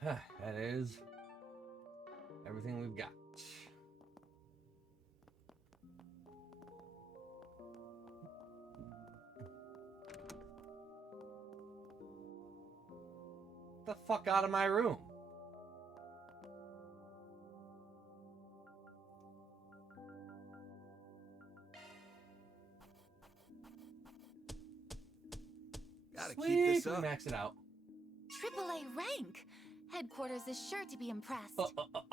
That is everything we've got. Get the fuck out of my room. Gotta Sweet, keep this we up. maxed it out. AAA rank. Headquarters is sure to be impressed.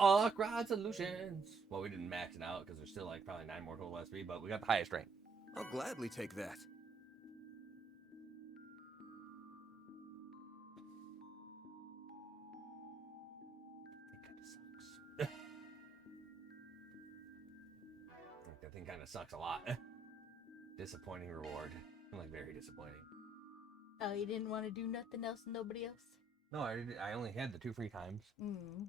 Rod Solutions. Well, we didn't max it out because there's still like probably 9 more total SP, but we got the highest rank. I'll gladly take that. That thing kind of sucks a lot. Disappointing reward. Like, very disappointing. Oh, you didn't want to do nothing else and nobody else? No, I only had the 2 free times. Mm.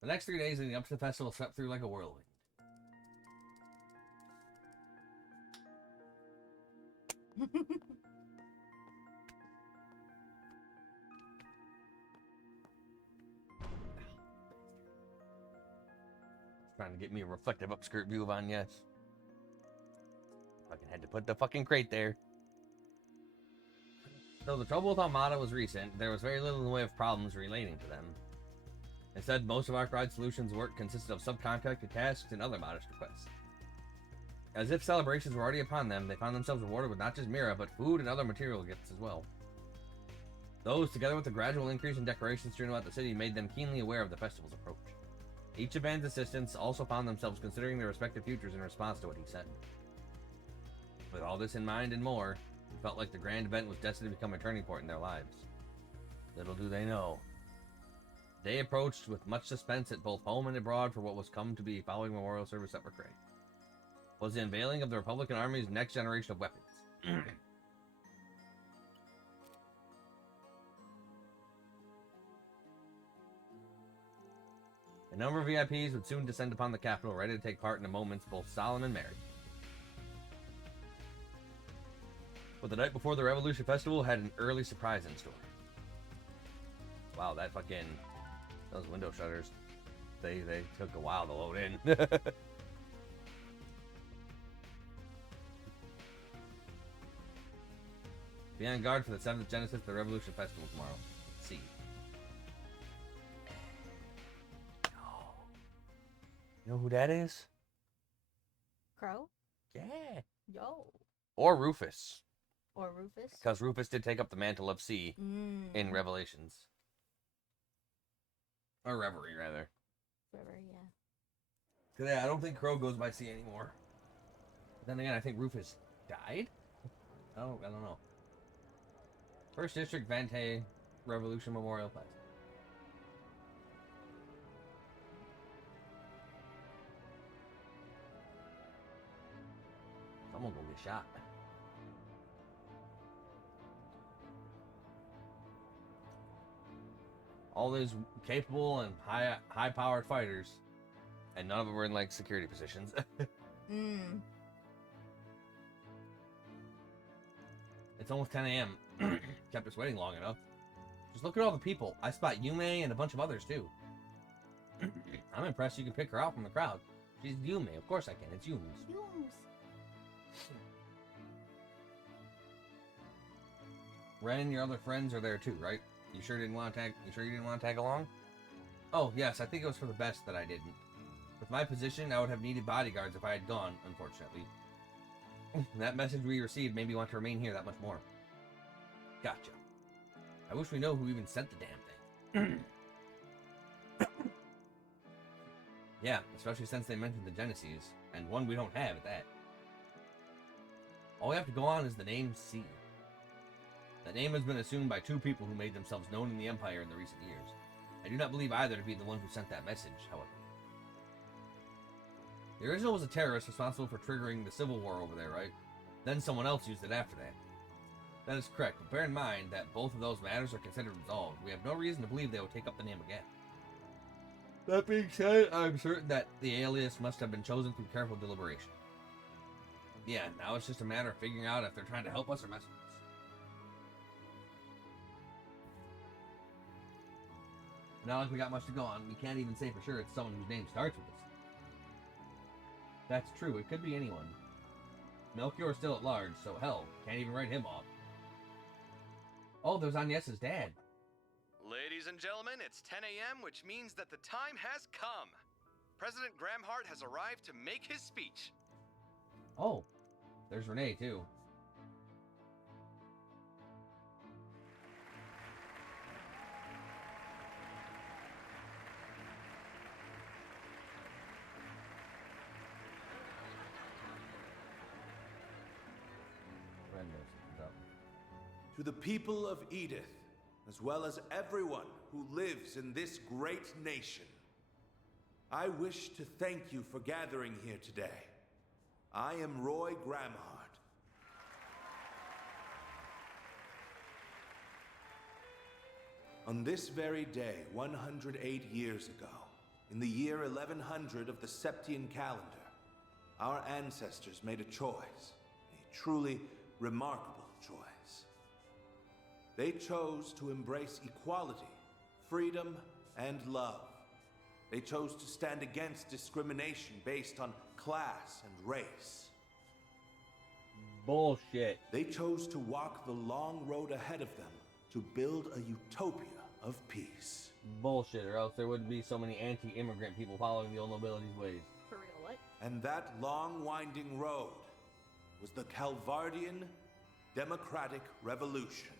The next 3 days leading up to the festival swept through like a whirlwind. Trying to get me a reflective upskirt view of Agnes. Fucking had to put the fucking crate there. Though the trouble with Armada was recent, there was very little in the way of problems relating to them. Instead, most of Arkwright Solutions' work consisted of subcontracted tasks and other modest requests. As if celebrations were already upon them, they found themselves rewarded with not just Mira, but food and other material gifts as well. Those, together with the gradual increase in decorations strewn about the city, made them keenly aware of the festival's approach. Each of Van's assistants also found themselves considering their respective futures in response to what he said. With all this in mind and more, it felt like the grand event was destined to become a turning point in their lives. Little do they know. The day approached with much suspense at both home and abroad for what was come to be following memorial service at McRae. Was the unveiling of the Republican Army's next generation of weapons. A number of VIPs would soon descend upon the capital, ready to take part in the moments both solemn and merry. But the night before the Revolution Festival had an early surprise in store. Wow, those window shutters, they took a while to load in. Be on guard for the 7th Genesis of the Revolution Festival tomorrow. Let's see. You know who that is? Crow? Yeah. Yo. Or Rufus. Or Rufus? Because Rufus did take up the mantle of C in Revelations. Or Reverie, rather. Reverie, yeah. Because yeah, I don't think Crow goes by C anymore. But then again, I think Rufus died? I don't know. First District Vante Revolution Memorial Fest. Someone gonna get shot. All these capable and high-powered fighters, and none of them were in like security positions. It's almost 10 a.m. Kept us waiting long enough. Just look at all the people. I spot Yume and a bunch of others too. I'm impressed you can pick her out from the crowd. She's Yume. Of course I can. It's Yumes. Ren and your other friends are there too, right? You sure you didn't want to tag along? Oh, yes, I think it was for the best that I didn't. With my position, I would have needed bodyguards if I had gone, unfortunately. That message we received made me want to remain here that much more. Gotcha. I wish we know who even sent the damn thing. Yeah, especially since they mentioned the Genesis, and one we don't have at that. All we have to go on is the name C. That name has been assumed by 2 people who made themselves known in the Empire in the recent years. I do not believe either to be the one who sent that message, however. The original was a terrorist responsible for triggering the civil war over there, right? Then someone else used it after that. That is correct, but bear in mind that both of those matters are considered resolved. We have no reason to believe they will take up the name again. That being said, I'm certain that the alias must have been chosen through careful deliberation. Yeah, now it's just a matter of figuring out if they're trying to help us or mess with us. Not like we got much to go on. We can't even say for sure it's someone whose name starts with this. That's true. It could be anyone. Melchior's still at large, so hell, can't even write him off. Oh, there's Agnes's dad. Ladies and gentlemen, it's 10 a.m., which means that the time has come. President Gramhart has arrived to make his speech. Oh, there's Renee, too. To the people of Edith, as well as everyone who lives in this great nation, I wish to thank you for gathering here today. I am Roy Gramhart. On this very day, 108 years ago, in the year 1100 of the Septian calendar, our ancestors made a choice, a truly remarkable choice. They chose to embrace equality, freedom, and love. They chose to stand against discrimination based on class and race. Bullshit. They chose to walk the long road ahead of them to build a utopia of peace. Bullshit, or else there wouldn't be so many anti-immigrant people following the old nobility's ways. For real, what? And that long winding road was the Calvardian Democratic Revolution.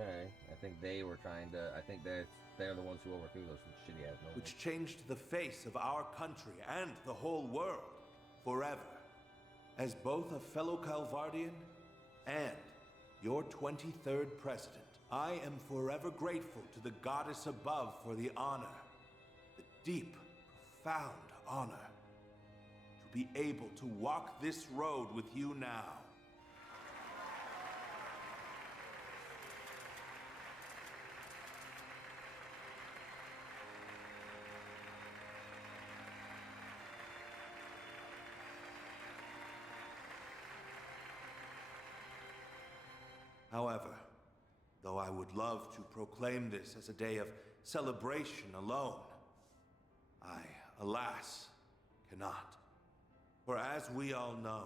Okay, I think they were trying to... I think they're the ones who overthrew those shitty-ass nobles. Which changed the face of our country and the whole world forever. As both a fellow Calvardian and your 23rd president, I am forever grateful to the goddess above for the honor, the deep, profound honor, to be able to walk this road with you now. However, though I would love to proclaim this as a day of celebration alone, I, alas, cannot. For as we all know,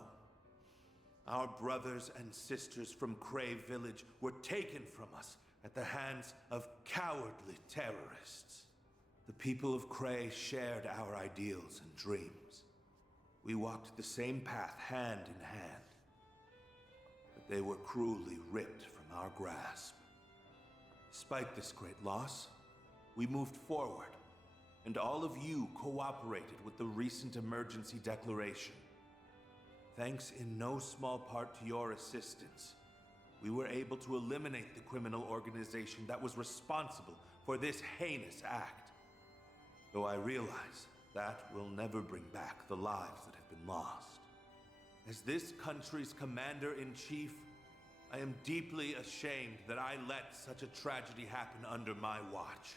our brothers and sisters from Cray Village were taken from us at the hands of cowardly terrorists. The people of Cray shared our ideals and dreams. We walked the same path hand in hand. They were cruelly ripped from our grasp. Despite this great loss, we moved forward, and all of you cooperated with the recent emergency declaration. Thanks in no small part to your assistance, we were able to eliminate the criminal organization that was responsible for this heinous act. Though I realize that will never bring back the lives that have been lost. As this country's commander-in-chief, I am deeply ashamed that I let such a tragedy happen under my watch.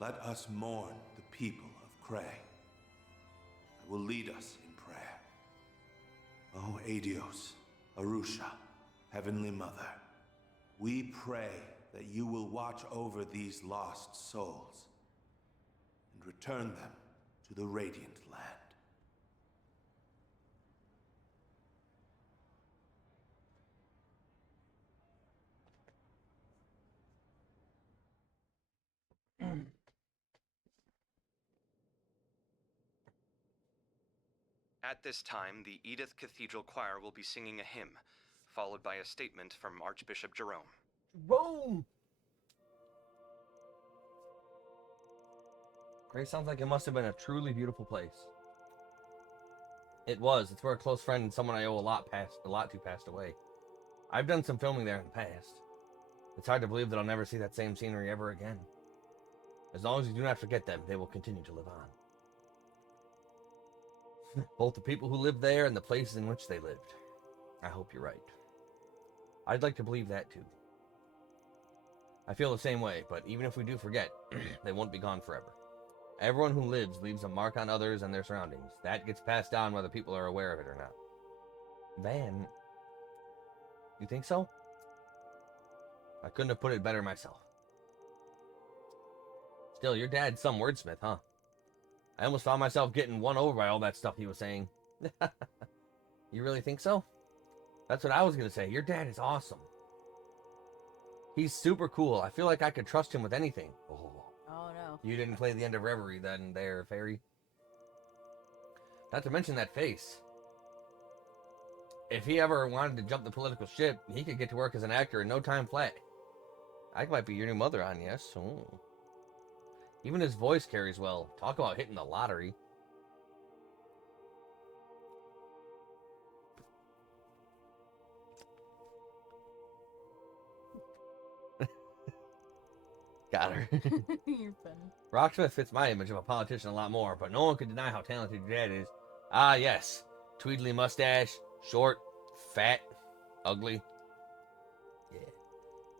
Let us mourn the people of Cray. I will lead us in prayer. Oh, Adios, Arusha, Heavenly Mother, we pray that you will watch over these lost souls and return them to the Radiant Land. At this time, the Edith Cathedral Choir will be singing a hymn, followed by a statement from Archbishop Jerome. Boom! Gray sounds like it must have been a truly beautiful place. It was. It's where a close friend and someone I owe a lot to passed away. I've done some filming there in the past. It's hard to believe that I'll never see that same scenery ever again. As long as you do not forget them, they will continue to live on. Both the people who lived there and the places in which they lived. I hope you're right. I'd like to believe that too. I feel the same way, but even if we do forget, they won't be gone forever. Everyone who lives leaves a mark on others and their surroundings. That gets passed down whether people are aware of it or not. Van, you think so? I couldn't have put it better myself. Still, your dad's some wordsmith, huh? I almost found myself getting won over by all that stuff he was saying. You really think so? That's what I was gonna say. Your dad is awesome. He's super cool. I feel like I could trust him with anything. Oh no. You didn't play the end of Reverie then there, Fairy. Not to mention that face. If he ever wanted to jump the political ship, he could get to work as an actor in no time flat. I might be your new mother on, yes. Ooh. Even his voice carries well. Talk about hitting the lottery. Got her. You're funny. Rocksmith fits my image of a politician a lot more, but no one could deny how talented your dad is. Ah, yes. Tweedly mustache, short, fat, ugly. Yeah.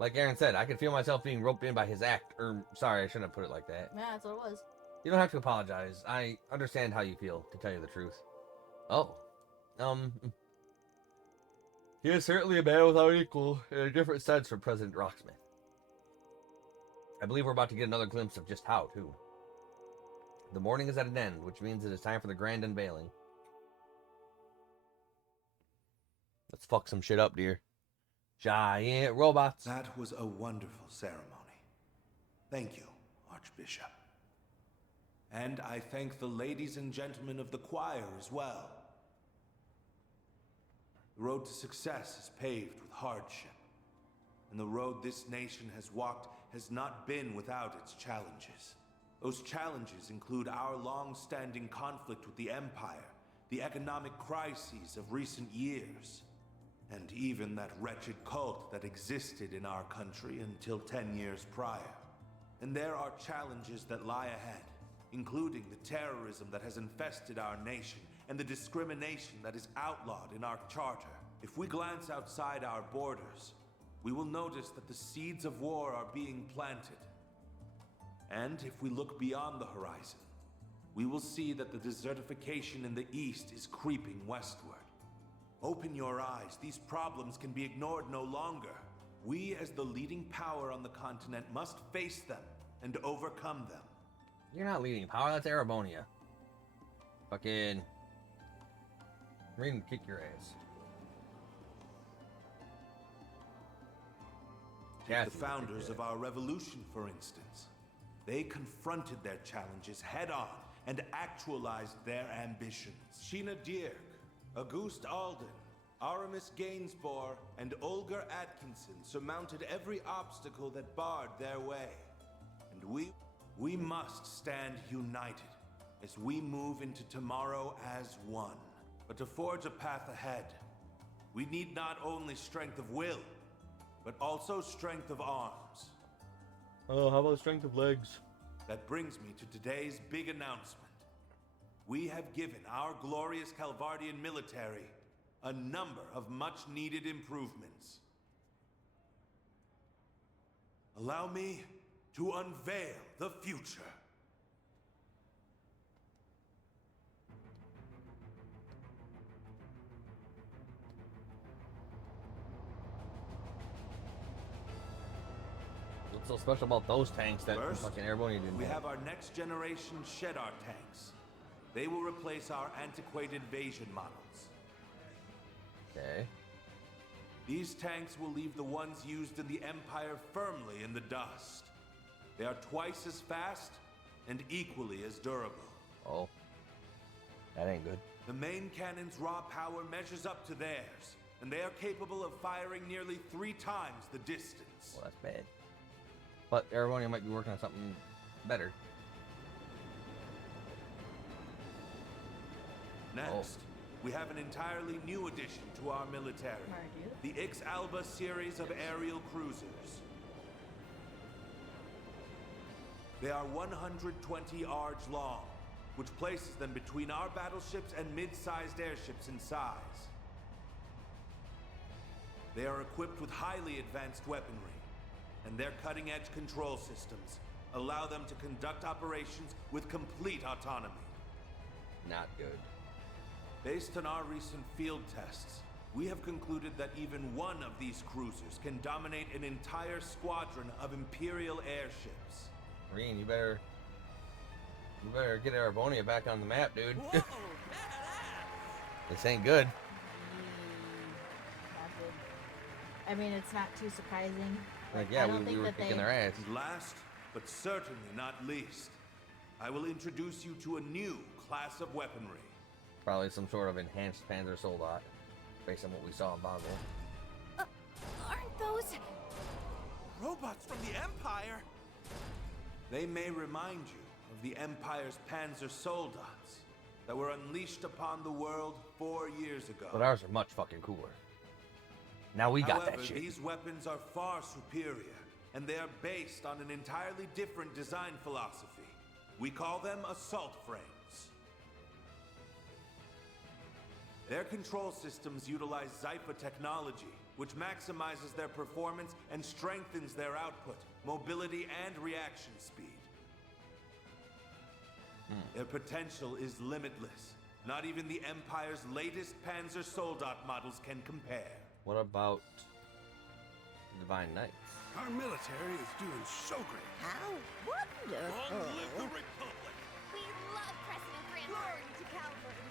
Like Aaron said, I could feel myself being roped in by his act. Sorry, I shouldn't have put it like that. Yeah, that's what it was. You don't have to apologize. I understand how you feel, to tell you the truth. Oh. He is certainly a man without equal, in a different sense from President Rocksmith. I believe we're about to get another glimpse of just how, too. The morning is at an end, which means it is time for the grand unveiling. Let's fuck some shit up, dear. Giant robots. That was a wonderful ceremony. Thank you, Archbishop. And I thank the ladies and gentlemen of the choir as well. The road to success is paved with hardship, and the road this nation has walked has not been without its challenges. Those challenges include our long-standing conflict with the Empire, the economic crises of recent years, and even that wretched cult that existed in our country until 10 years prior. And there are challenges that lie ahead, including the terrorism that has infested our nation and the discrimination that is outlawed in our charter. If we glance outside our borders, we will notice that the seeds of war are being planted. And if we look beyond the horizon, we will see that the desertification in the east is creeping westward. Open your eyes. These problems can be ignored no longer. We, as the leading power on the continent, must face them and overcome them. You're not leading power, that's Arabonia. Fucking... I'm ready to kick your ass. Take the founders of our revolution, for instance. They confronted their challenges head-on and actualized their ambitions. Sheena Dierk, Auguste Alden, Aramis Gainsborough, and Olga Atkinson surmounted every obstacle that barred their way. And we must stand united as we move into tomorrow as one. But to forge a path ahead, we need not only strength of will, but also strength of arms. Oh, how about strength of legs? That brings me to today's big announcement. We have given our glorious Calvardian military a number of much-needed improvements. Allow me to unveil the future. What's so special about those tanks that First, fucking Arabonia didn't we have? have our next generation Shedar tanks. They will replace our antiquated Vasion models. Okay. These tanks will leave the ones used in the Empire firmly in the dust. They are twice as fast and equally as durable. Oh. That ain't good. The main cannon's raw power measures up to theirs, and they are capable of firing nearly 3 times the distance. Well, that's bad. But Arabonia might be working on something better. Next, we have an entirely new addition to our military. The Ix Alba series of aerial cruisers. They are 120 arge long, which places them between our battleships and mid-sized airships in size. They are equipped with highly advanced weaponry, and their cutting-edge control systems allow them to conduct operations with complete autonomy. Not good. Based on our recent field tests, we have concluded that even one of these cruisers can dominate an entire squadron of Imperial airships. Marine, you better We better get Arabonia back on the map, dude. Whoa, badass! This ain't good. Not good. I mean, it's not too surprising. Like, yeah, I don't we think were that kicking they... their ass. And last, but certainly not least, I will introduce you to a new class of weaponry. Probably some sort of enhanced Panzer Soldat, based on what we saw in Basel. Aren't those... Robots from the Empire? They may remind you of the Empire's Panzer Soldats that were unleashed upon the world 4 years ago. But ours are much fucking cooler. Now we got However, that shit. these weapons are far superior, and they are based on an entirely different design philosophy. We call them assault frames. Their control systems utilize Zypha technology, which maximizes their performance and strengthens their output, mobility, and reaction speed. Their potential is limitless. Not even the Empire's latest Panzer Soldat models can compare. What about Divine Knights? Our military is doing so great. How wonderful. Long live the Republic! We love President Grandpa to Calvary.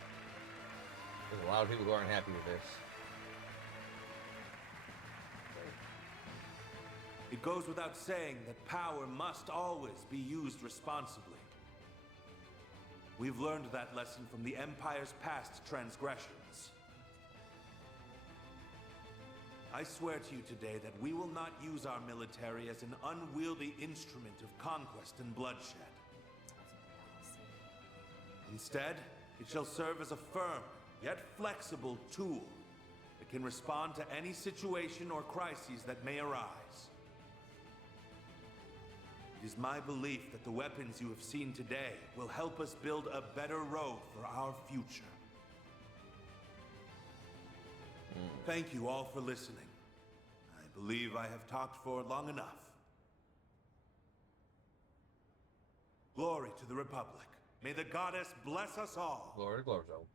There's a lot of people who aren't happy with this. It goes without saying that power must always be used responsibly. We've learned that lesson from the Empire's past transgressions. I swear to you today that we will not use our military as an unwieldy instrument of conquest and bloodshed. Instead, it shall serve as a firm, yet flexible tool that can respond to any situation or crises that may arise. It is my belief that the weapons you have seen today will help us build a better road for our future. Thank you all for listening. I believe I have talked for long enough. Glory to the Republic. May the goddess bless us all. Glory to Glorzo.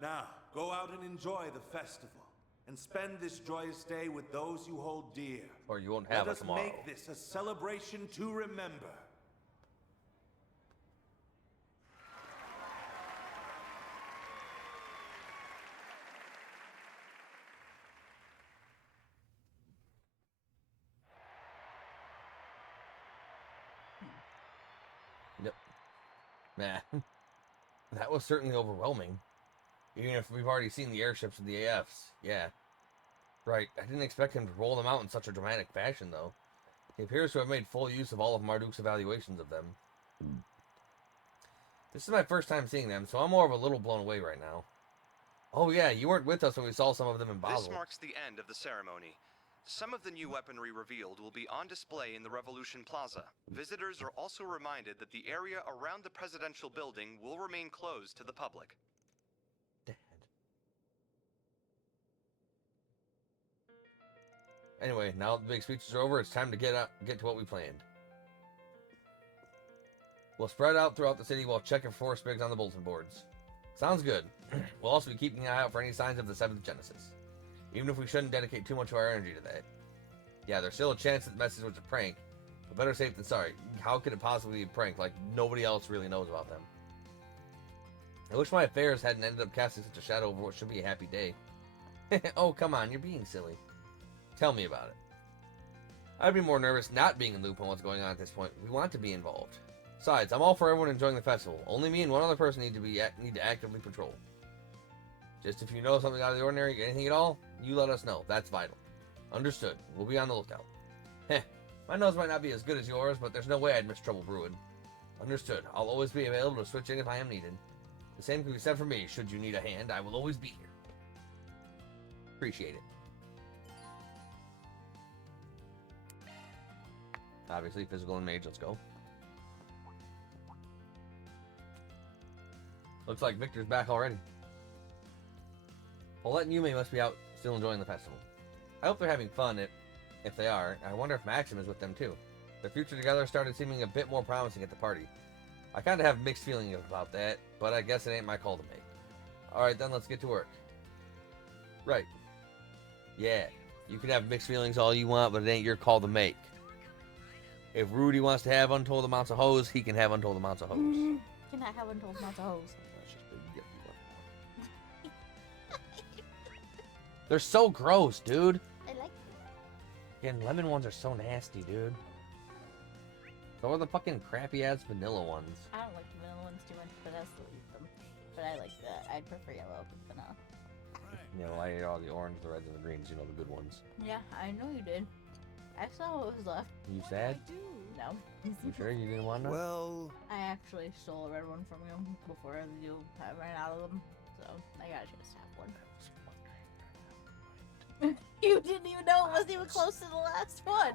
Now, go out and enjoy the festival, and spend this joyous day with those you hold dear. Or you won't have Let it us tomorrow. make this a celebration to remember. Yep. Nah. That was certainly overwhelming. Even if we've already seen the airships of the AFs. Yeah. Right. I didn't expect him to roll them out in such a dramatic fashion, though. He appears to have made full use of all of Marduk's evaluations of them. This is my first time seeing them, so I'm more of a little blown away right now. Oh yeah, you weren't with us when we saw some of them in Basel. This marks the end of the ceremony. Some of the new weaponry revealed will be on display in the Revolution Plaza. Visitors are also reminded that the area around the presidential building will remain closed to the public. Dad. Anyway, now that the big speeches are over, it's time to get to what we planned. We'll spread out throughout the city while checking for spigs on the bulletin boards. Sounds good. We'll also be keeping an eye out for any signs of the 7th Genesis. Even if we shouldn't dedicate too much of our energy to that. Yeah, there's still a chance that the message was a prank, but better safe than sorry. How could it possibly be a prank? Like, nobody else really knows about them. I wish my affairs hadn't ended up casting such a shadow over what should be a happy day. Oh, come on, you're being silly. Tell me about it. I'd be more nervous not being in the loop on what's going on at this point. We want to be involved. Besides, I'm all for everyone enjoying the festival. Only me and one other person need to actively patrol. Just if you know something out of the ordinary, anything at all, you let us know. That's vital. Understood. We'll be on the lookout. Heh. My nose might not be as good as yours, but there's no way I'd miss trouble brewing. Understood. I'll always be available to switch in if I am needed. The same can be said for me. Should you need a hand, I will always be here. Appreciate it. Obviously, physical and mage. Let's go. Looks like Victor's back already. Paulette and Yume must be out still enjoying the festival. I hope they're having fun if they are. I wonder if Maxim is with them too. Their future together started seeming a bit more promising at the party. I kind of have mixed feelings about that, but I guess it ain't my call to make. Alright then, let's get to work. Right. Yeah, you can have mixed feelings all you want, but it ain't your call to make. If Rudy wants to have untold amounts of hose, he can have untold amounts of hose. Can I have untold amounts of hose? They're so gross, dude. I like And lemon ones are so nasty, dude. So are the fucking crappy ass vanilla ones. I don't like the vanilla ones too much, but I still eat them. But I like that. I prefer yellow to vanilla. You know, I ate all the orange, the reds, and the greens. You know, the good ones. Yeah, I know you did. I saw what was left. You sad? No. You sure you didn't want none? Well, I actually stole a red one from you before you ran out of them, so I got a chance to have one. You didn't even know it wasn't even close to the last one.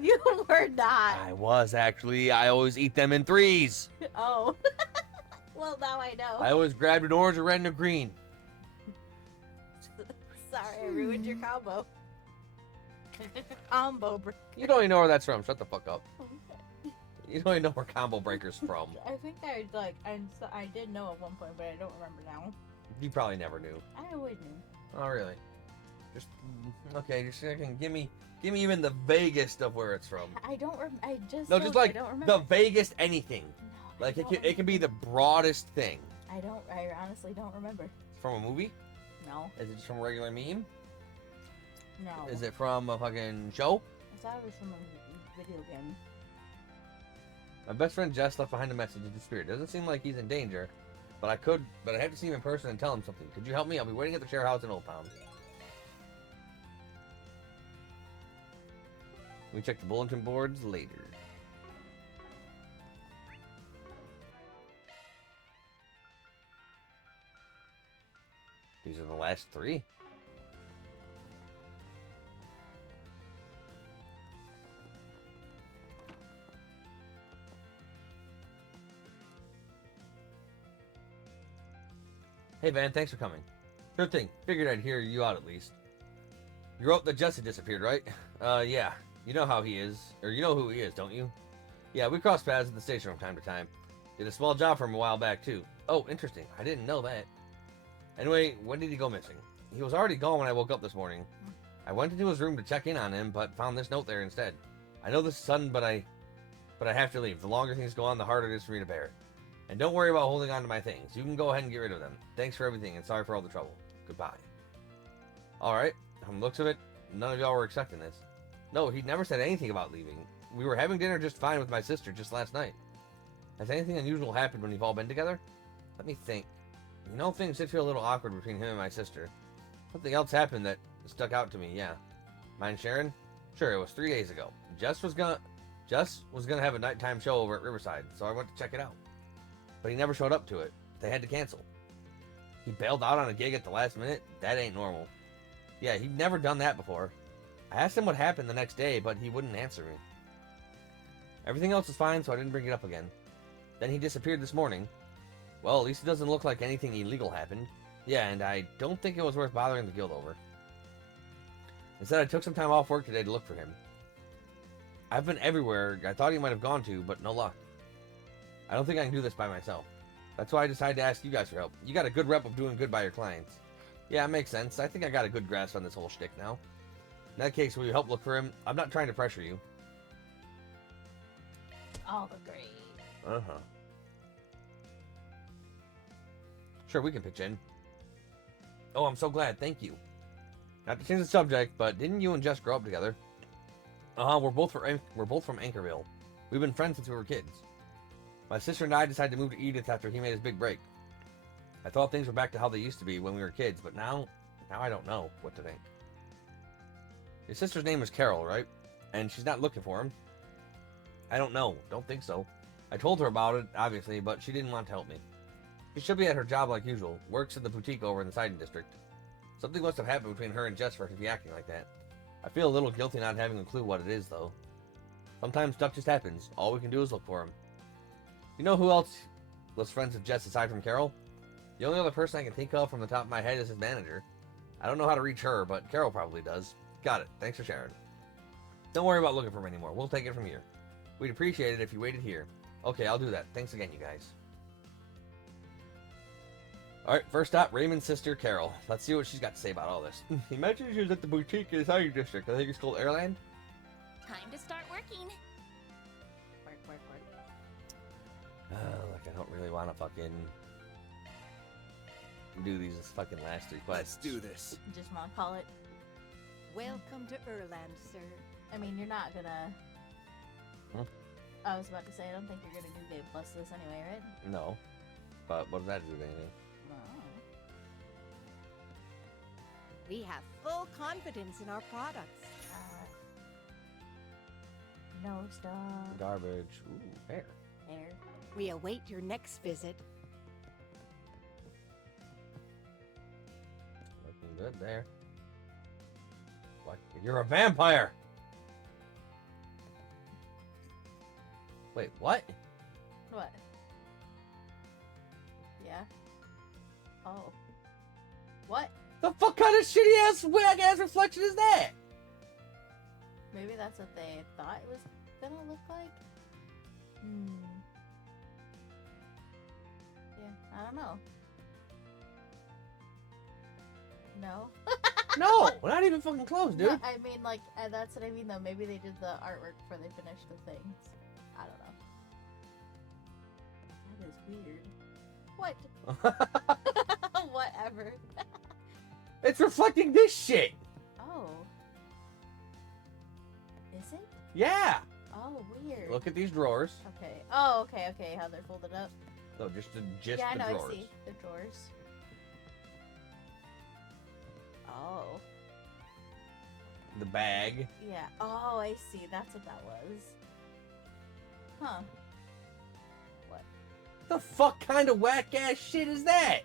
You were not. I was actually. I always eat them in threes. Oh. Well, now I know. I always grabbed an orange, a red, and a green. Sorry, I ruined your combo. Combo break. You don't even know where that's from. Shut the fuck up. You don't even know where Combo Breaker's from. I think I did know at one point, but I don't remember now. You probably never knew. I always knew. Oh, really? Just okay. Just second. Give me even the vaguest of where it's from. I don't. I just. No, don't, just like I don't remember. the vaguest anything. No, Like I it can be the broadest thing. I don't. I honestly don't remember. From a movie? No. Is it just from a regular meme? No. Is it from a fucking show? I thought it was from a video game. My best friend Jess left behind a message and disappeared. Doesn't seem like he's in danger, but I have to see him in person and tell him something. Could you help me? I'll be waiting at the share house in Old Town. We check the bulletin boards later. These are the last three. Hey Van, thanks for coming. Sure thing. Figured I'd hear you out at least. You wrote that Jesse disappeared, right? Yeah. You know how he is. Or you know who he is, don't you? Yeah, we cross paths at the station from time to time. Did a small job for him a while back, too. Oh, interesting. I didn't know that. Anyway, when did he go missing? He was already gone when I woke up this morning. I went into his room to check in on him, but found this note there instead. I know this is sudden, but I have to leave. The longer things go on, the harder it is for me to bear. And don't worry about holding on to my things. You can go ahead and get rid of them. Thanks for everything, and sorry for all the trouble. Goodbye. Alright, from the looks of it, none of y'all were expecting this. No, he never said anything about leaving. We were having dinner just fine with my sister just last night. Has anything unusual happened when you've all been together? Let me think. You know, things did feel a little awkward between him and my sister. Something else happened that stuck out to me, yeah. Mind sharing? Sure, it was 3 days ago. Jess was gonna have a nighttime show over at Riverside, so I went to check it out. But he never showed up to it. They had to cancel. He bailed out on a gig at the last minute? That ain't normal. Yeah, he'd never done that before. I asked him what happened the next day, but he wouldn't answer me. Everything else is fine, so I didn't bring it up again. Then he disappeared this morning. Well, at least it doesn't look like anything illegal happened. Yeah, and I don't think it was worth bothering the guild over. Instead, I took some time off work today to look for him. I've been everywhere I thought he might have gone to, but no luck. I don't think I can do this by myself. That's why I decided to ask you guys for help. You got a good rep of doing good by your clients. Yeah, it makes sense. I think I got a good grasp on this whole shtick now. In that case, will you help look for him? I'm not trying to pressure you. All the grade. Uh-huh. Sure, we can pitch in. Oh, I'm so glad. Thank you. Not to change the subject, but didn't you and Jess grow up together? Uh-huh, we're both from Anchorville. We've been friends since we were kids. My sister and I decided to move to Edith after he made his big break. I thought things were back to how they used to be when we were kids, but now I don't know what to think. Your sister's name is Carol, right? And she's not looking for him? I don't know. Don't think so. I told her about it, obviously, but she didn't want to help me. She should be at her job like usual. Works in the boutique over in the Siding District. Something must have happened between her and Jess for her to be acting like that. I feel a little guilty not having a clue what it is, though. Sometimes stuff just happens. All we can do is look for him. You know who else was friends with Jess aside from Carol? The only other person I can think of from the top of my head is his manager. I don't know how to reach her, but Carol probably does. Got it. Thanks for sharing. Don't worry about looking for him anymore. We'll take it from here. We'd appreciate it if you waited here. Okay, I'll do that. Thanks again, you guys. Alright, first up, Raymond's sister, Carol. Let's see what she's got to say about all this. He mentioned she was at the boutique in the Siding District. I think it's called Airland. Time to start working. Like, I don't really want to fucking do these fucking last 3 quests. Let's do this. Just want to call it. Welcome to Erland, sir. I mean, you're not gonna. Hmm? I was about to say, I don't think you're gonna do Game Plus this anyway, right? No. But what does that do with anything? No. We have full confidence in our products. No stuff. Garbage. Ooh, fair. Air. We await your next visit. Looking good there. What? You're a vampire! Wait, what? What? Yeah. Oh. What? The fuck kind of shitty ass, wag ass reflection is that? Maybe that's what they thought it was gonna look like? Yeah, I don't know. No? No, we're not even fucking close, dude. No, I mean, like, that's what I mean, though. Maybe they did the artwork before they finished the things. I don't know. That is weird. What? Whatever. It's reflecting this shit. Oh. Is it? Yeah. Oh, weird. Look at these drawers. Okay. Oh, okay. How they're folded up. No, just Yeah, I the know. drawers. I see the drawers. Oh. The bag. Yeah. Oh, I see. That's what that was. Huh. What? The fuck kind of whack ass shit is that?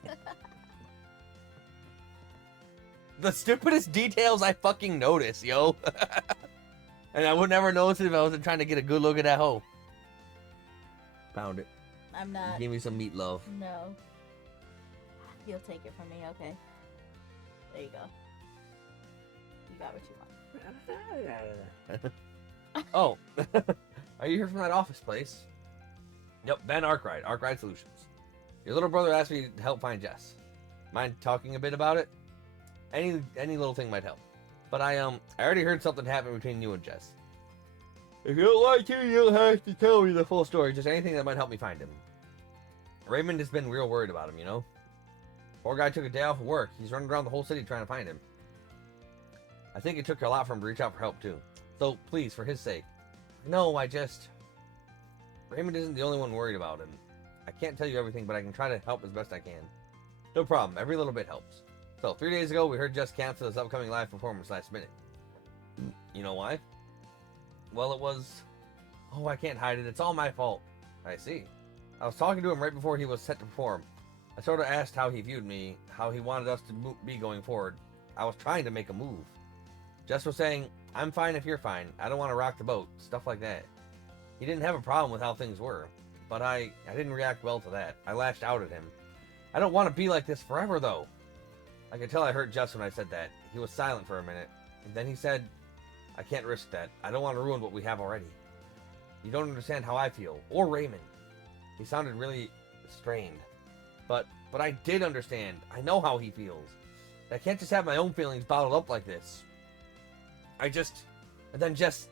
The stupidest details I fucking notice, yo. And I would never notice it if I wasn't trying to get a good look at that hoe. Found it. I'm not. Give me some meatloaf. No. You'll take it from me, okay. There you go. You got what you want. Oh. Are you here from that office place? Yep, Ben Arkwright, Arkwright Solutions. Your little brother asked me to help find Jess. Mind talking a bit about it? Any little thing might help. But I already heard something happen between you and Jess. If you don't like to, you don't have to tell me the full story. Just anything that might help me find him. Raymond has been real worried about him, you know? Poor guy took a day off of work. He's running around the whole city trying to find him. I think it took a lot for him to reach out for help, too. So, please, for his sake. No, Raymond isn't the only one worried about him. I can't tell you everything, but I can try to help as best I can. No problem. Every little bit helps. So, 3 days ago, we heard Jess cancel his upcoming live performance last minute. You know why? Well, it was... Oh, I can't hide it. It's all my fault. I see. I was talking to him right before he was set to perform. I sort of asked how he viewed me, how he wanted us to be going forward. I was trying to make a move. Jess was saying, I'm fine if you're fine. I don't want to rock the boat. Stuff like that. He didn't have a problem with how things were. But I didn't react well to that. I lashed out at him. I don't want to be like this forever, though. I could tell I hurt Jess when I said that. He was silent for a minute. And then he said, I can't risk that. I don't want to ruin what we have already. You don't understand how I feel. Or Raymond. He sounded really strained. But I did understand. I know how he feels. I can't just have my own feelings bottled up like this. And then Jess,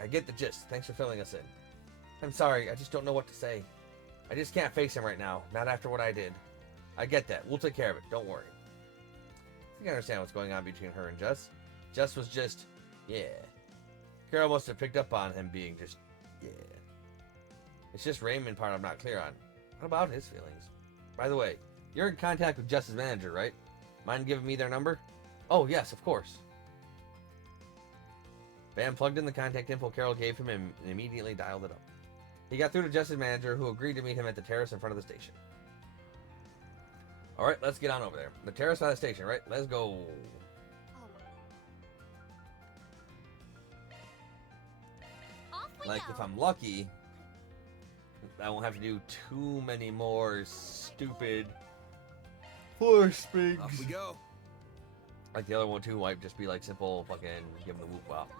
I get the gist. Thanks for filling us in. I'm sorry, I just don't know what to say. I just can't face him right now. Not after what I did. I get that. We'll take care of it. Don't worry. I think I understand what's going on between her and Jess. Jess was just, yeah. Carol must have picked up on him being just, yeah. It's just Raymond part I'm not clear on. What about his feelings? By the way, you're in contact with Jess's manager, right? Mind giving me their number? Oh, yes, of course. Van plugged in the contact info Carol gave him and immediately dialed it up. He got through to Jess's manager, who agreed to meet him at the terrace in front of the station. Alright, let's get on over there. The terrace by the station, right? Let's go. Off we Like, go. if I'm lucky, I won't have to do too many more stupid force things. Off we go. Like the other one too might just be like simple fucking give him the whoop wop.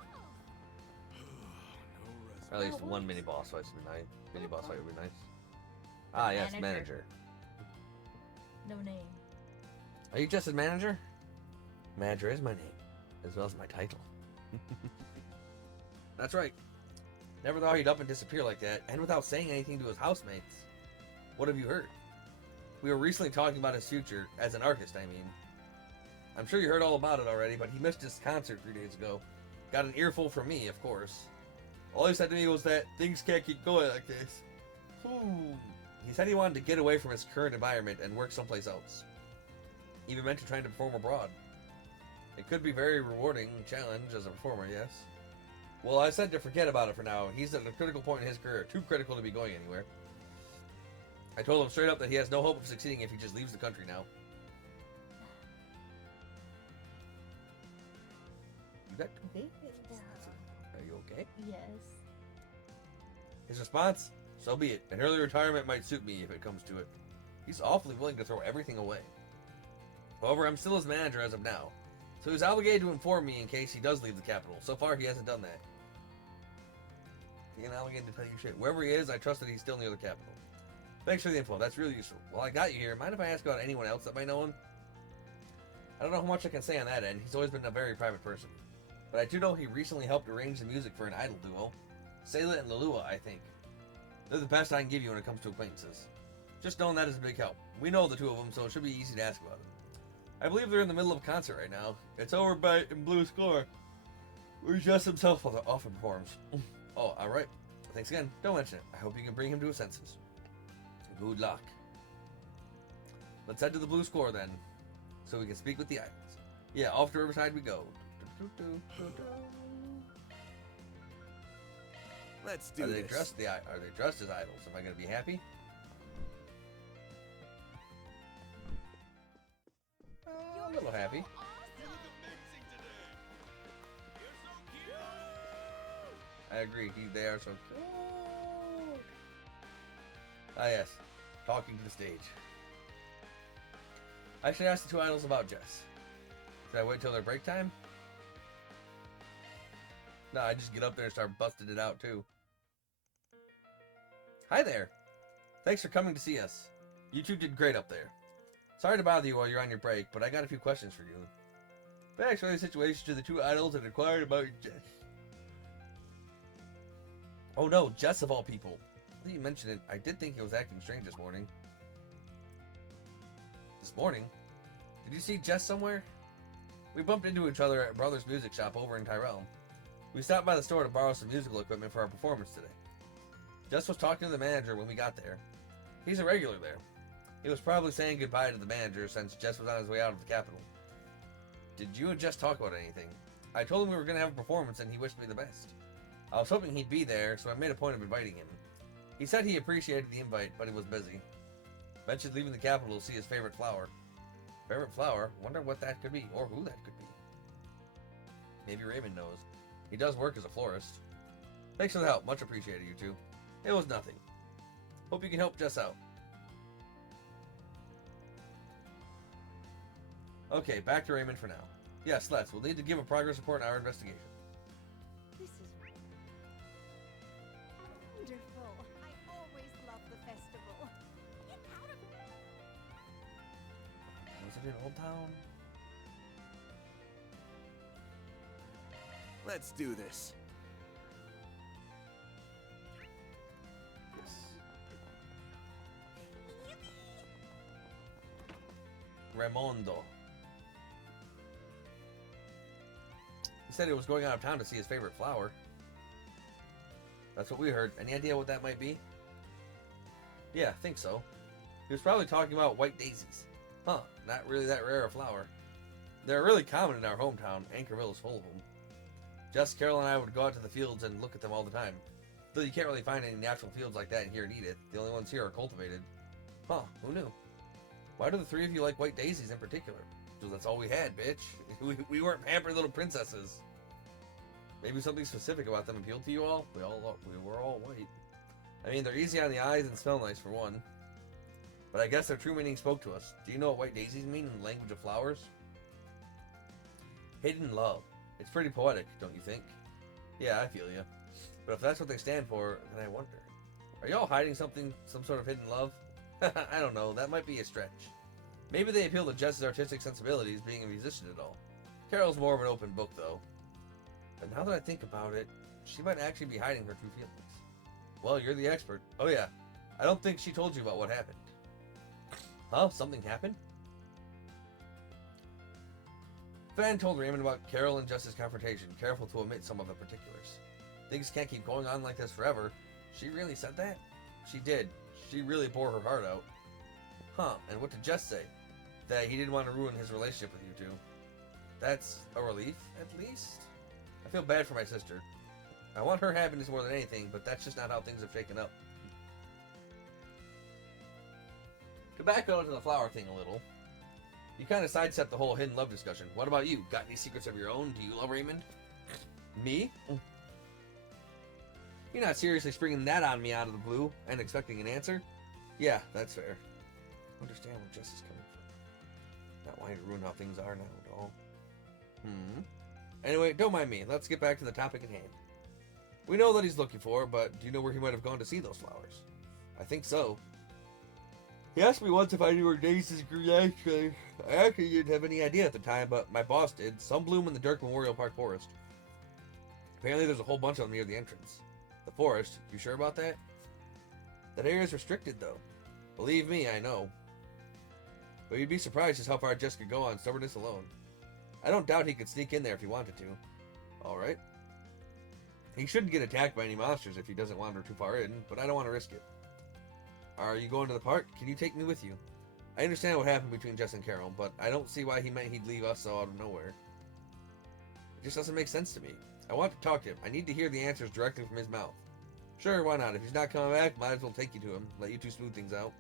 Or at least one mini boss fight would be nice. Mini boss fight would be nice. Ah yes, Manager. manager. No name. Are you just a manager? Manager is my name, as well as my title. That's right. Never thought he'd up and disappear like that, and without saying anything to his housemates. What have you heard? We were recently talking about his future, as an artist, I mean. I'm sure you heard all about it already, but he missed his concert 3 days ago. Got an earful from me, of course. All he said to me was that things can't keep going like this. He said he wanted to get away from his current environment and work someplace else. He even mentioned trying to perform abroad. It could be a very rewarding challenge as a performer, yes. Well, I said to forget about it for now. He's at a critical point in his career, too critical to be going anywhere. I told him straight up that he has no hope of succeeding if he just leaves the country now. You got Are you okay? Yes. His response? So be it. An early retirement might suit me if it comes to it. He's awfully willing to throw everything away. However, I'm still his manager as of now, so he's obligated to inform me in case he does leave the capital. So far, he hasn't done that. He ain't obligated to tell you shit. Wherever he is, I trust that he's still near the capital. Thanks for the info. That's really useful. Well, I got you here. Mind if I ask about anyone else that might know him? I don't know how much I can say on that end. He's always been a very private person. But I do know he recently helped arrange the music for an idol duo. Sayla and Lalua, I think. They're the best I can give you when it comes to acquaintances. Just knowing that is a big help. We know the two of them, so it should be easy to ask about them. I believe they're in the middle of a concert right now. It's over by Blue Score, where Jess himself often performs. Oh, alright. Thanks again. Don't mention it. I hope you can bring him to his senses. Good luck. Let's head to the Blue Score then, so we can speak with the idols. Yeah, off to Riverside we go. Let's do Are this. they dressed as idols? Am I going to be happy? A little happy. I agree. They are so cute. Ah yes, talking to the stage. I should ask the two idols about Jess. Should I wait till their break time? No, I just get up there and start busting it out too. Hi there. Thanks for coming to see us. You two did great up there. Sorry to bother you while you're on your break, but I got a few questions for you. Backstory the situation to the two idols and inquired about Jess. Oh no, Jess of all people. Now that you mention it, I did think he was acting strange this morning. This morning? Did you see Jess somewhere? We bumped into each other at Brothers Music Shop over in Tyrell. We stopped by the store to borrow some musical equipment for our performance today. Jess was talking to the manager when we got there. He's a regular there. He was probably saying goodbye to the manager since Jess was on his way out of the capital. Did you and Jess talk about anything? I told him we were going to have a performance and he wished me the best. I was hoping he'd be there, so I made a point of inviting him. He said he appreciated the invite, but he was busy. Mentioned leaving the capital to see his favorite flower. Favorite flower? Wonder what that could be, or who that could be. Maybe Raymond knows. He does work as a florist. Thanks for the help. Much appreciated, you two. It was nothing. Hope you can help Jess out. Okay, back to Raymond for now. Yes, let's. We'll need to give a progress report on our investigation. This is wonderful. I always love the festival. Get out of here. Was it in Old Town? Let's do this. Yes. Raimondo. He said he was going out of town to see his favorite flower. That's what we heard. Any idea what that might be? Yeah, I think so. He was probably talking about white daisies. Huh, not really that rare a flower. They're really common in our hometown. Anchorville is full of them. Jess, Carol, and I would go out to the fields and look at them all the time. Though you can't really find any natural fields like that here in Edith. The only ones here are cultivated. Huh, who knew? Why do the three of you like white daisies in particular? Because that's all we had, bitch. We weren't pampered little princesses. Maybe something specific about them appealed to you all? We were all white. I mean, they're easy on the eyes and smell nice for one. But I guess their true meaning spoke to us. Do you know what white daisies mean in the language of flowers? Hidden love. It's pretty poetic, don't you think? Yeah, I feel you. But if that's what they stand for, then I wonder. Are y'all hiding something, some sort of hidden love? I don't know, that might be a stretch. Maybe they appeal to Jess's artistic sensibilities, being a musician and all. Carol's more of an open book, though. But now that I think about it, She might actually be hiding her true feelings. Well, you're the expert. Oh yeah, I don't think she told you about what happened. Huh? Something happened? Fan told Raymond about Carol and Jess's confrontation, careful to omit some of the particulars. Things can't keep going on like this forever. She really said that? She did. She really bore her heart out. Huh, and what did Jess say? That he didn't want to ruin his relationship with you two. That's a relief, at least? I feel bad for my sister. I want her happiness more than anything, but that's just not how things have shaken up. To back out to the flower thing a little, you kind of sidestepped the whole hidden love discussion. What about you? Got any secrets of your own? Do you love Raymond? Me? You're not seriously springing that on me out of the blue and expecting an answer? Yeah, that's fair. I understand where Jess is coming from. Not wanting to ruin how things are now at all. Anyway, don't mind me. Let's get back to the topic at hand. We know that he's looking for her, but do you know where he might have gone to see those flowers? I think so. He asked me once if I knew where Daisy's grew actually. I actually didn't have any idea at the time, but my boss did. Some bloom in the Dirk Memorial Park Forest. Apparently there's a whole bunch of them near the entrance. The forest? You sure about that? That area is restricted, though. Believe me, I know. But you'd be surprised just how far Jess could go on stubbornness alone. I don't doubt he could sneak in there if he wanted to. Alright. He shouldn't get attacked by any monsters if he doesn't wander too far in, but I don't want to risk it. Are you going to the park? Can you take me with you? I understand what happened between Jess and Carol, but I don't see why he meant he'd leave us so out of nowhere. It just doesn't make sense to me. I want to talk to him. I need to hear the answers directly from his mouth. Sure, why not? If he's not coming back, might as well take you to him. Let you two smooth things out.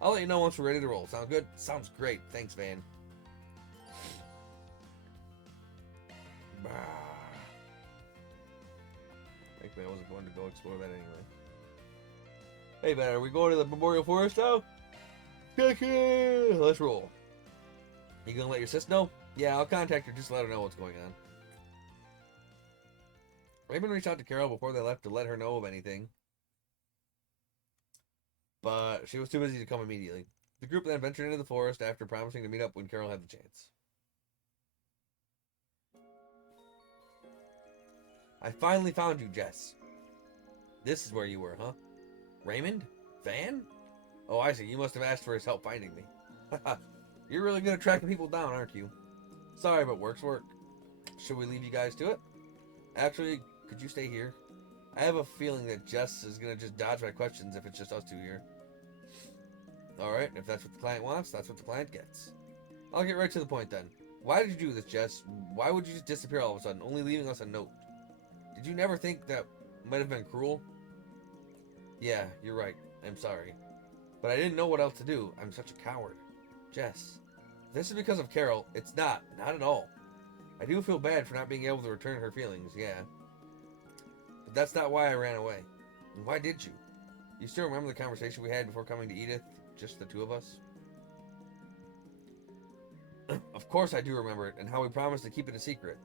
I'll let you know once we're ready to roll. Sound good? Sounds great. Thanks, Van. Bah. Actually, I wasn't going to go explore that anyway. Hey, man, are we going to the Memorial Forest now? Let's roll. You gonna let your sis know? Yeah, I'll contact her just to let her know what's going on. Raymond reached out to Carol before they left to let her know of anything, but she was too busy to come immediately. The group then ventured into the forest after promising to meet up when Carol had the chance. I finally found you, Jess. This is where you were, huh? Raymond? Van? Oh, I see. You must have asked for his help finding me. You're really good at tracking people down, aren't you? Sorry, but work's work. Should we leave you guys to it? Actually, could you stay here? I have a feeling that Jess is going to just dodge my questions if it's just us two here. Alright, if that's what the client wants, that's what the client gets. I'll get right to the point then. Why did you do this, Jess? Why would you just disappear all of a sudden, only leaving us a note? Did you never think that might have been cruel? Yeah, you're right. I'm sorry. But I didn't know what else to do. I'm such a coward. Jess, if this is because of Carol, it's not. Not at all. I do feel bad for not being able to return her feelings, yeah. But that's not why I ran away. And why did you? You still remember the conversation we had before coming to Edith? Just the two of us? Of course I do remember it, and how we promised to keep it a secret.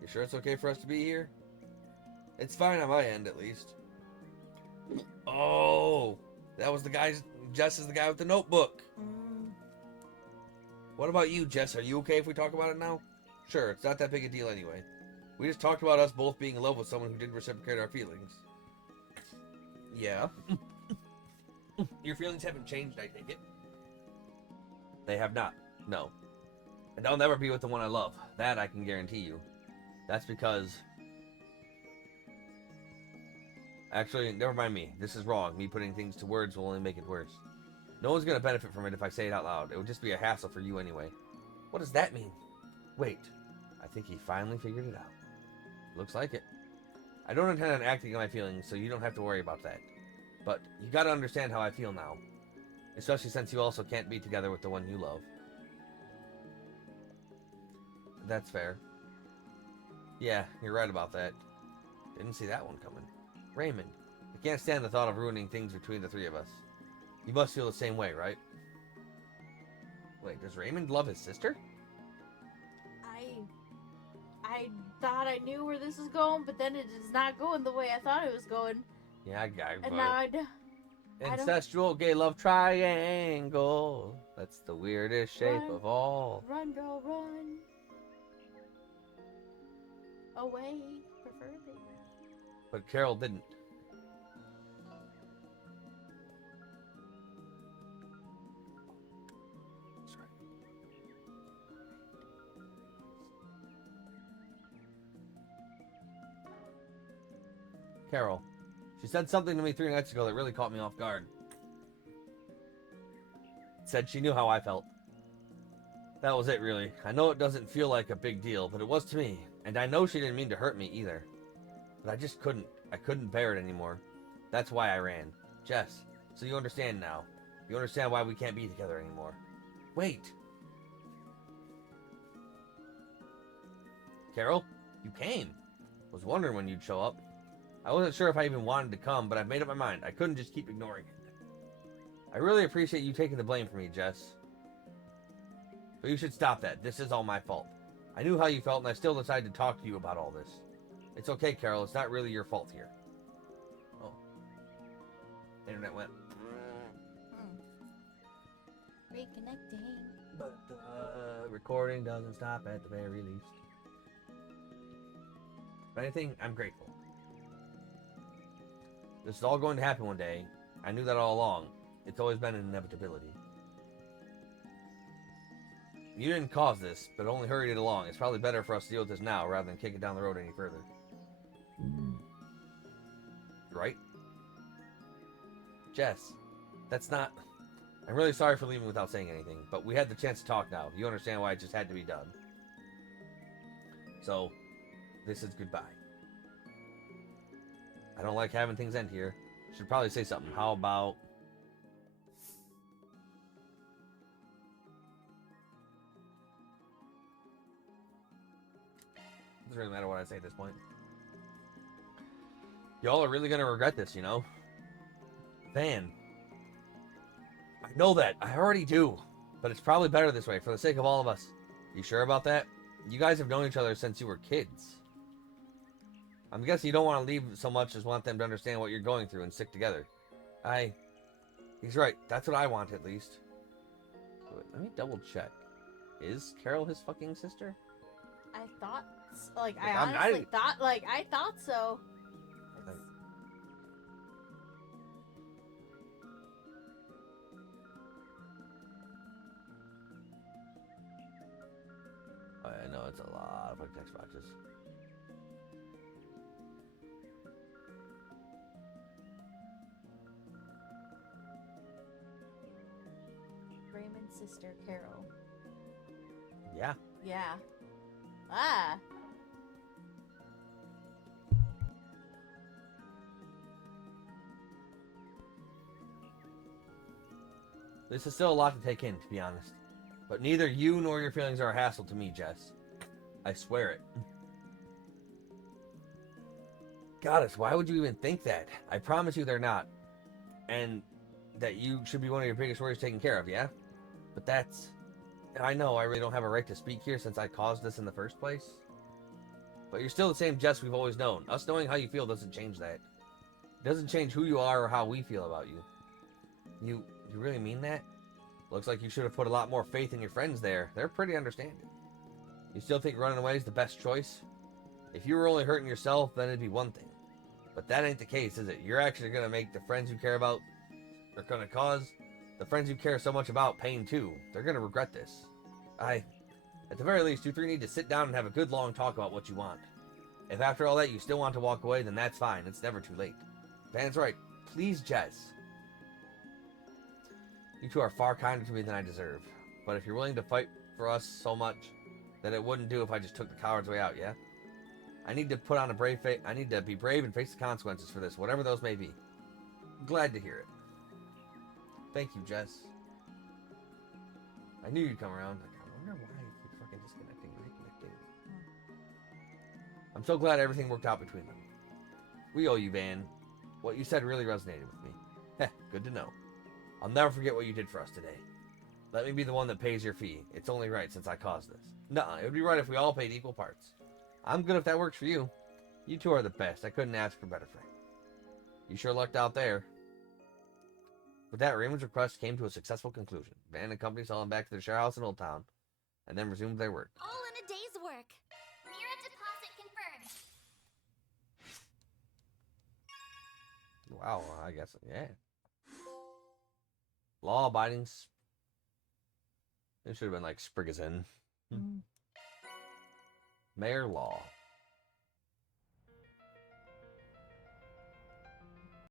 You sure it's okay for us to be here? It's fine on my end, at least. Oh! That was the guy's... Jess is the guy with the notebook. What about you, Jess? Are you okay if we talk about it now? Sure, it's not that big a deal anyway. We just talked about us both being in love with someone who didn't reciprocate our feelings. Yeah. Your feelings haven't changed, I take it? They have not. No. And I'll never be with the one I love. That I can guarantee you. That's because... Actually, never mind me. This is wrong. Me putting things to words will only make it worse. No one's going to benefit from it if I say it out loud. It would just be a hassle for you anyway. What does that mean? Wait. I think he finally figured it out. Looks like it. I don't intend on acting on my feelings, so you don't have to worry about that. But you gotta understand how I feel now. Especially since you also can't be together with the one you love. That's fair. Yeah, you're right about that. Didn't see that one coming. Raymond, I can't stand the thought of ruining things between the three of us. You must feel the same way, right? Wait, does Raymond love his sister? I thought I knew where this is going, but then it is not going the way I thought it was going. Yeah, And now I Ancestral gay love triangle. That's the weirdest shape of all. Run, girl, run. Away from prefer there. But Carol didn't. Sorry. Carol. She said something to me 3 nights ago that really caught me off guard. Said she knew how I felt. That was it, really. I know it doesn't feel like a big deal, but it was to me. And I know she didn't mean to hurt me either. But I just couldn't. I couldn't bear it anymore. That's why I ran. Jess, so you understand now. You understand why we can't be together anymore. Wait. Carol, you came. Was wondering when you'd show up. I wasn't sure if I even wanted to come, but I've made up my mind. I couldn't just keep ignoring it. I really appreciate you taking the blame for me, Jess. But you should stop that. This is all my fault. I knew how you felt, and I still decided to talk to you about all this. It's okay, Carol. It's not really your fault here. Oh. Internet went. Reconnecting. But the recording doesn't stop at the very least. If anything, I'm grateful. This is all going to happen one day. I knew that all along. It's always been an inevitability. You didn't cause this, but only hurried it along. It's probably better for us to deal with this now rather than kick it down the road any further. Right? Jess, that's not... I'm really sorry for leaving without saying anything, but we had the chance to talk now. You understand why it just had to be done. So, this is goodbye. I don't like having things end here. Should probably say something. How about... Doesn't really matter what I say at this point. Y'all are really gonna regret this, you know? Van. I know that. I already do. But it's probably better this way, for the sake of all of us. You sure about that? You guys have known each other since you were kids. I'm guessing you don't want to leave so much as want them to understand what you're going through and stick together. He's right. That's what I want, at least. Wait, let me double check. Is Carol his fucking sister? I thought, like, I honestly thought, like, I thought so. I know it's a lot of like text boxes. Raymond's sister, Carol. Yeah. Yeah. Ah. This is still a lot to take in, to be honest. But neither you nor your feelings are a hassle to me, Jess. I swear it. Goddess, why would you even think that? I promise you they're not. And that you should be one of your biggest worries taken care of, yeah? But that's... I know I really don't have a right to speak here since I caused this in the first place. But you're still the same Jess we've always known. Us knowing how you feel doesn't change that. It doesn't change who you are or how we feel about you. You really mean that? Looks like you should have put a lot more faith in your friends there. They're pretty understanding. You still think running away is the best choice? If you were only hurting yourself, then it'd be one thing. But that ain't the case, is it? You're actually going to make the friends you care about, are going to cause the friends you care so much about pain too. They're going to regret this. At the very least, you three need to sit down and have a good long talk about what you want. If after all that you still want to walk away, then that's fine. It's never too late. Van's right. Please, Jess. You two are far kinder to me than I deserve. But if you're willing to fight for us so much, then it wouldn't do if I just took the coward's way out, yeah? I need to put on a brave face. I need to be brave and face the consequences for this, whatever those may be. I'm glad to hear it. Thank you, Jess. I knew you'd come around. I wonder why you keep fucking disconnecting and reconnecting. I'm so glad everything worked out between them. We owe you, Van. What you said really resonated with me. Heh, good to know. I'll never forget what you did for us today. Let me be the one that pays your fee. It's only right since I caused this. Nuh-uh, it would be right if we all paid equal parts. I'm good if that works for you. You two are the best. I couldn't ask for a better friend. You sure lucked out there. With that, Raymond's request came to a successful conclusion. Van and company saw him back to their share house in Old Town, and then resumed their work. All in a day's work. Mirror deposit confirmed. Oh, I guess, yeah. Law-abiding. It should have been like Sprigazin. Mm. Mayor Law.